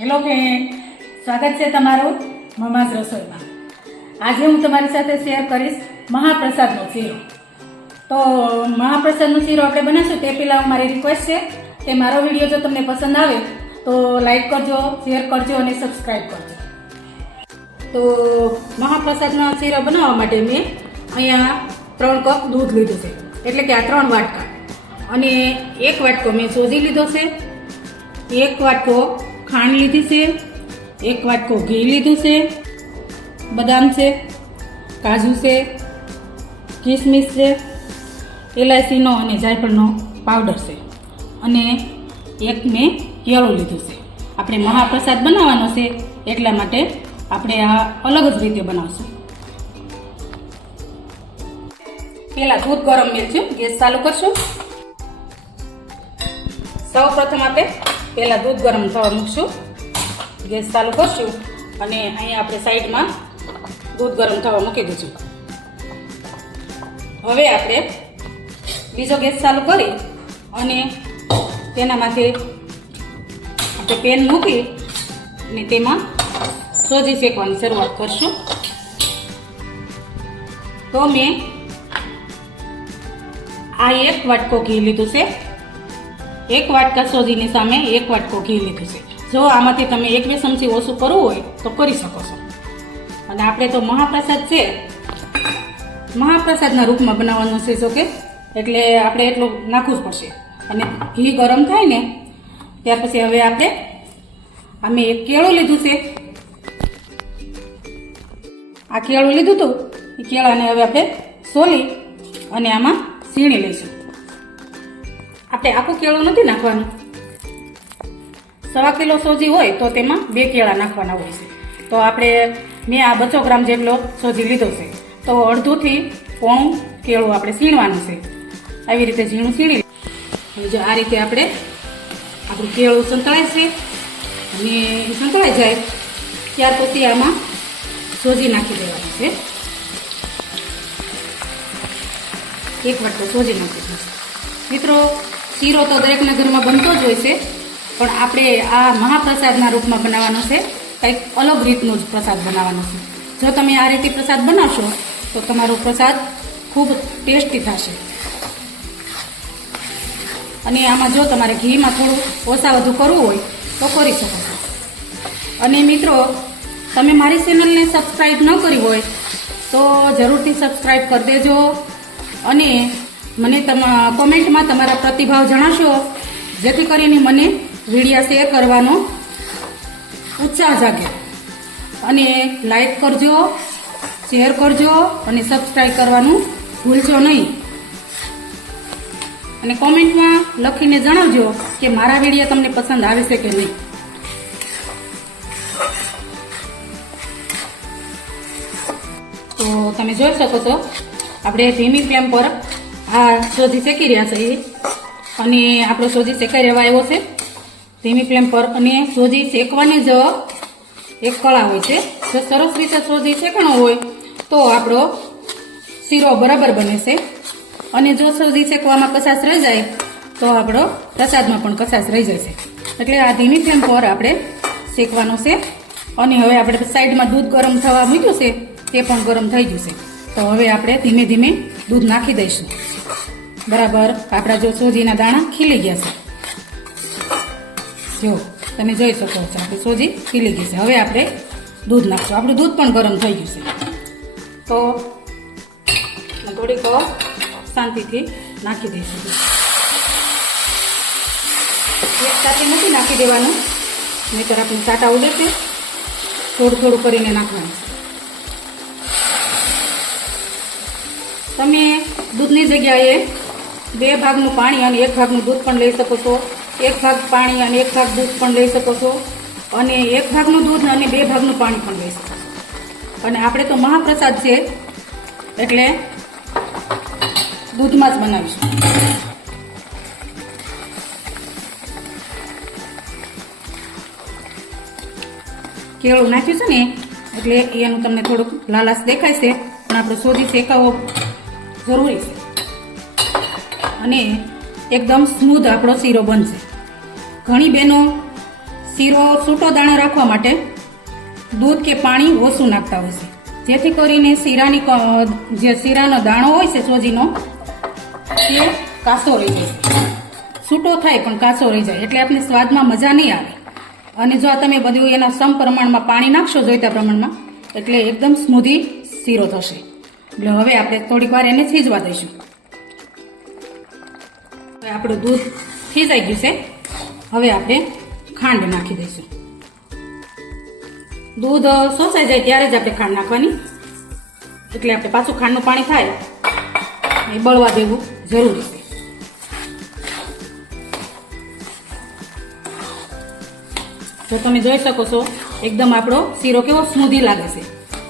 Hello friend, સ્વાગત છે તમારું મમાઝ રસોઈમાં। આજે હું તમારી સાથે શેર કરીશ મહાપ્રસાદનો શીરો। તો મહાપ્રસાદનો શીરો આપણે બનાવીશું તે પહેલાં મારી રિક્વેસ્ટ છે કે મારો વિડીયો જો તમને પસંદ આવે તો લાઈક કરજો, શેર કરજો અને સબસ્ક્રાઈબ કરજો। તો મહાપ્રસાદનો શીરો બનાવવા માટે મેં અહીંયા 3 કપ દૂધ લીધું છે, એટલે કે આ 3 વાટકા, અને 1 વાટકો મેં સોજી લીધો છે, 1 વાટકો ખાંડ લીધી છે, 1 વાટકો ઘી લીધું છે, બદામ છે, કાજુ છે, કિસમિસ છે, ઇલાયચીનો અને જાયફળનો પાવડર છે, અને 1 મેં કેળું લીધું છે। આપણે મહાપ્રસાદ બનાવવાનો છે એટલા માટે આપણે આ અલગ જ રીતે બનાવશું। પહેલાં દૂધ ગરમ મેળશું, ગેસ ચાલુ કરશું। સૌ પ્રથમ આપણે પહેલાં દૂધ ગરમ થવા મૂકશું, ગેસ ચાલુ કરશું, અને અહીંયા આપણે સાઈડમાં દૂધ ગરમ થવા મૂકી દઈશું। હવે આપણે બીજો ગેસ ચાલુ કરી અને તેનામાંથી આપણે પેન મૂકી અને તેમાં સોજી શેકવાની શરૂઆત કરશું। તો મેં આ 1 વાટકો ઘી લીધું છે, 1 વાટકા સોજીની સામે 1 વાટકો ઘી લીધું છે। જો આમાંથી તમે 1-2 ચમચી ઓછું કરવું હોય તો કરી શકો છો। અને આપણે તો મહાપ્રસાદ છે, મહાપ્રસાદના રૂપમાં બનાવવાનું છે, જો કે એટલે આપણે એટલું નાખવું જ પડશે। અને ઘી ગરમ થાય ને ત્યાર પછી હવે આપણે અમે 1 કેળું લીધું છે, આ કેળું લીધું હતું, એ કેળાને હવે આપણે સોલી અને આમાં સીણી લઈશું। આપણે આખું કેળું નથી નાખવાનું, 1.25 કિલો સોજી હોય તો તેમાં 2 કેળા નાખવાના હોય છે। તો આપણે મેં આ 200 ગ્રામ જેટલો સોજી લીધો છે, તો અડધુંથી પોણું કેળું આપણે સીણવાનું છે। આવી રીતે ઝીણું સીણી જો આ રીતે આપણે આપણું કેળું સંતળાય છે, અને સંતળાઈ જાય ત્યાર પછી આમાં સોજી નાખી દેવાનું છે। 1 વાટકો સોજી નાખી દઈશું। મિત્રો, શીરો તો દરેકના ઘરમાં બનતો જ હોય છે, પણ આપણે આ મહાપ્રસાદના રૂપમાં બનાવવાનો છે, કંઈક અલગ રીતનો જ પ્રસાદ બનાવવાનો છે। જો તમે આ રીતે પ્રસાદ બનાવશો તો તમારો પ્રસાદ ખૂબ ટેસ્ટી થશે। અને આમાં જો તમારે ઘીમાં થોડું ઓછા વધુ કરવું હોય તો કરી શકો છો। અને મિત્રો, તમે મારી ચેનલને સબસ્ક્રાઈબ ન કરી હોય તો જરૂરથી સબસ્ક્રાઈબ કરી દેજો, અને મને કોમેન્ટમાં તમારા પ્રતિભાવ જણાવશો, જેથી કરીને મને વિડીયો શેર કરવાનો ઉત્સાહ જાગે। અને લાઈક કરજો, શેર કરજો અને સબસ્ક્રાઈબ કરવાનું ભૂલશો નહીં। અને કોમેન્ટમાં લખીને જણાવજો કે મારા વિડીયો તમને પસંદ આવે છે કે નહીં। તો તમે જોઈ શકો છો આપણે ધીમી ફ્લેમ પર આ સોજી શેકી રહ્યા છે, અને આપણો સોજી શેકાઈ રહેવા આવ્યો છે ધીમી ફ્લેમ પર। અને સોજી શેકવાની જ એક કળા હોય છે, જો સરસ રીતે સોજી શેકણો હોય તો આપણો શીરો બરાબર બને છે, અને જો સોજી શેકવામાં કચાશ રહી જાય તો આપણો પ્રસાદમાં પણ કચાશ રહી જાય છે। એટલે આ ધીમી ફ્લેમ પર આપણે શેકવાનો છે। અને હવે આપણે સાઈડમાં દૂધ ગરમ થવા મૂક્યું છે, તે પણ ગરમ થઈ ગયું છે। તો હવે આપણે ધીમે ધીમે દૂધ નાખી દઈશું। બરાબર આપણા જો સોજીના દાણા ખીલી ગયા છે, જો તમે જોઈ શકો છો આપણી સોજી ખીલી ગઈ છે। હવે આપણે દૂધ નાખશું, આપણું દૂધ પણ ગરમ થઈ ગયું છે। તો થોડીક શાંતિથી નાખી દઈશું। એક સાથે નથી નાખી દેવાનું, નહીંતર આપણે સાટા ઉડે છે, થોડું થોડું કરીને નાખવાનું। તમે દૂધની જગ્યાએ 2 ભાગનું પાણી અને 1 ભાગનું દૂધ પણ લઈ શકો છો, 1 ભાગ પાણી અને 1 ભાગ દૂધ પણ લઈ શકો છો, અને 1 ભાગનું દૂધ અને 2 ભાગનું પાણી પણ લઈ શકો છો। અને આપણે તો મહાપ્રસાદ છે એટલે દૂધમાં જ બનાવીશું। કેળું નાખ્યું છે ને એટલે એનું તમને થોડુંક લાલાશ દેખાય છે, પણ આપણો સોજી શેકાવો જરૂરી છે, અને એકદમ સ્મૂધ આપણો શીરો બનશે। ઘણી બહેનો શીરો છૂટો દાણો રાખવા માટે દૂધ કે પાણી ઓછું નાખતા હોય છે, જેથી કરીને જે શીરાનો દાણો હોય છે સોજીનો એ કાચો રહી જાય, છૂટો થાય પણ કાચો રહી જાય, એટલે આપણે સ્વાદમાં મજા નહીં આવે. અને જો તમે બધું એના સમ પ્રમાણમાં પાણી નાખશો જોઈતા પ્રમાણમાં, એટલે એકદમ સ્મૂધી શીરો થશે. એટલે હવે આપણે થોડીક વાર એને થીજવા દઈશું. હવે આપણું દૂધ થીજાઈ ગયું છે. હવે આપણે ખાંડ નાખી દઈશું. દૂધ શોષાઈ જાય ત્યારે જ આપણે ખાંડ નાખવાની, એટલે આપણે પાછું ખાંડનું પાણી થાય એ બળવા દેવું જરૂરી છે. જો તમે જોઈ શકો છો એકદમ આપણો શીરો કેવો સ્મૂધી લાગે છે.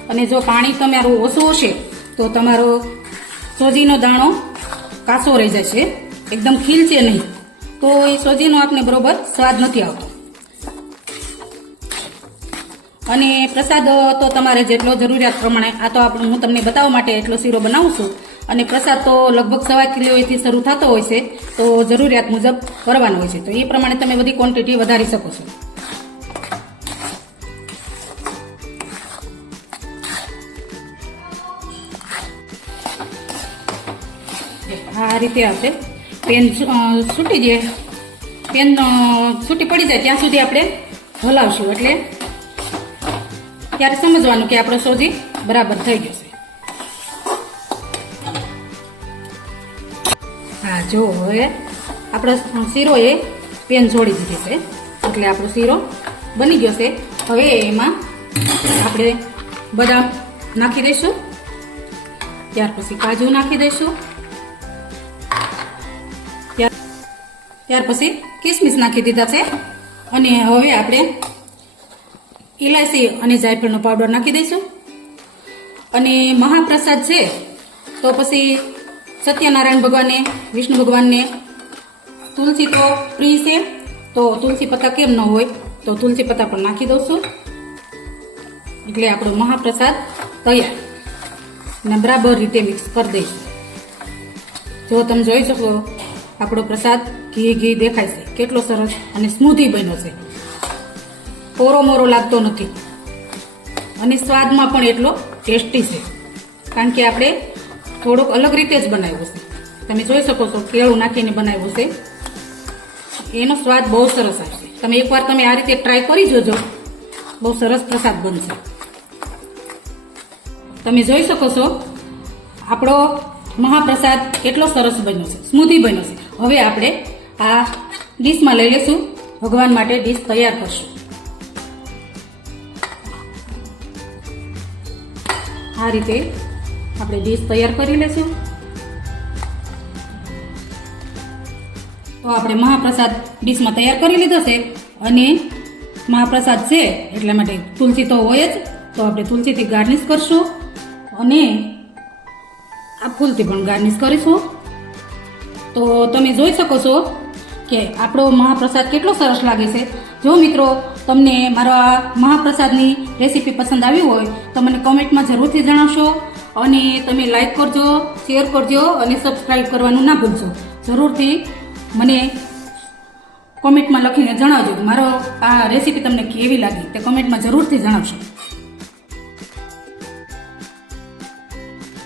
અને જો પાણી તમારું ઓછું હશે તો તમારો સોજીનો દાણો કાચો રહી જશે, એકદમ ખીલશે નહીં, તો એ સોજીનો આપણે બરોબર સ્વાદ નથી આવતો. અને પ્રસાદ તો તમારે જેટલો જરૂરિયાત પ્રમાણે, આ તો હું તમને બતાવવા માટે એટલો શીરો બનાવું છું. અને પ્રસાદ તો લગભગ 1.5 કિલોથી શરૂ થતો હોય છે, તો જરૂરિયાત મુજબ કરવાનો હોય છે, તો એ પ્રમાણે તમે બધી ક્વોન્ટિટી વધારી શકો છો. આ રીતે આપણે પેન છૂટી જાય, પેન છૂટી પડી જાય ત્યાં સુધી આપણે હલાવશું, એટલે ત્યારે સમજવાનું કે આપણો સોજી બરાબર થઈ ગયો છે. હા જો હવે આપણો શીરો એ પેન છોડી દીધી છે, એટલે આપણો શીરો બની ગયો છે. હવે એમાં આપણે બદામ નાખી દઈશું, ત્યાર પછી કાજુ નાખી દઈશું, ત્યાર પછી કિસમિસ નાખી દીધા છે. અને હવે આપણે ઇલાયચી અને જાયફળનો પાવડર નાખી દઈશું. અને મહાપ્રસાદ છે તો પછી સત્યનારાયણ ભગવાનને, વિષ્ણુ ભગવાનને તુલસી તો પ્રિય છે, તો તુલસી પત્તા કેમ ન હોય, તો તુલસી પત્તા પણ નાખી દઉં છું. એટલે આપણો મહાપ્રસાદ તૈયાર. અને બરાબર રીતે મિક્સ કરી દઈશું. જો તમે જોઈ શકો આપણો પ્રસાદ ઘી દેખાય છે, કેટલો સરસ અને સ્મૂધી બન્યો છે, કોરો મોરો લાગતો નથી. અને સ્વાદમાં પણ એટલો ટેસ્ટી છે, કારણ કે આપણે થોડોક અલગ રીતે જ બનાવ્યો છે. તમે જોઈ શકો છો કેળું નાખીને બનાવ્યો છે, એનો સ્વાદ બહુ સરસ આવશે. તમે એકવાર તમે આ રીતે ટ્રાય કરી જોજો, બહુ સરસ પ્રસાદ બનશે. તમે જોઈ શકો છો આપણો મહાપ્રસાદ કેટલો સરસ બન્યો છે, સ્મૂધી બન્યો છે. હવે આપણે આ ડીશમાં લઈ લઈશું, ભગવાન માટે ડીશ તૈયાર કરશું. આ રીતે આપણે ડીશ તૈયાર કરી લઈશું. તો આપણે મહાપ્રસાદ ડીશમાં તૈયાર કરી લીધો છે. અને મહાપ્રસાદ છે એટલા માટે તુલસી તો હોય જ, તો આપણે તુલસીથી ગાર્નિશ કરશું અને આ ફૂલથી પણ ગાર્નિશ કરીશું. તો તમે જોઈ શકો છો કે આપણો મહાપ્રસાદ કેટલો સરસ લાગે છે. જો મિત્રો તમને મારો આ મહાપ્રસાદની રેસીપી પસંદ આવી હોય તો મને કોમેન્ટમાં જરૂરથી જણાવશો. અને તમે લાઈક કરજો, શેર કરજો અને સબસ્ક્રાઈબ કરવાનું ના ભૂલશો. જરૂરથી મને કોમેન્ટમાં લખીને જણાવજો મારો આ રેસીપી તમને કેવી લાગી, તે કોમેન્ટમાં જરૂરથી જણાવશો.